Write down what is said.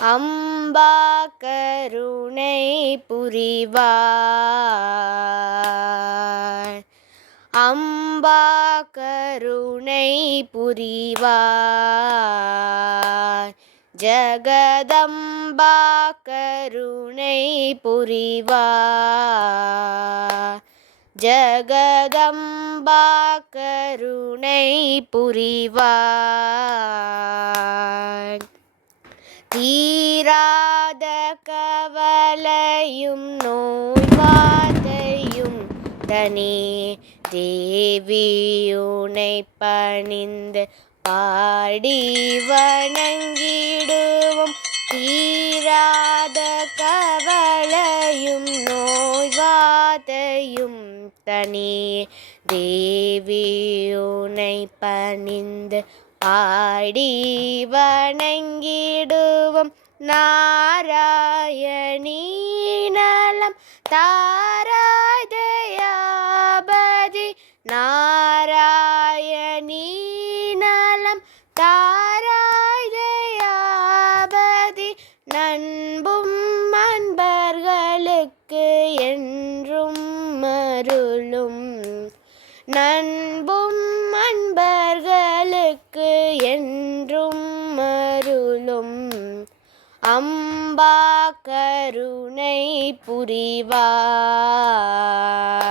அம்பா கருணை புரிவாய். அம்பா கருணை புரிவாய். ஜகதம்பா கருணை புரிவாய். ஜகதம்பா கருணை புரிவாய். தீராத கவலையும் நோய்வாதையும் தனி தேவியுனை பணிந்து பாடி வணங்கிடுவோம். தீராத கவலையும் நோய்வாதையும் தனி தேவியுனை பணிந்து பாடி வணங்கிடுவோம். நாராயணீ நலம் தாராய் தயாபதி. நாராயணீ நலம் தாராய் தயாபதி. நண்பும் அன்பர்களுக்கு என்றும் அருளும். நண்பும் அன்பர்களுக்கு என்றும் அருளும். அம்பா கருணை புரிவாய்.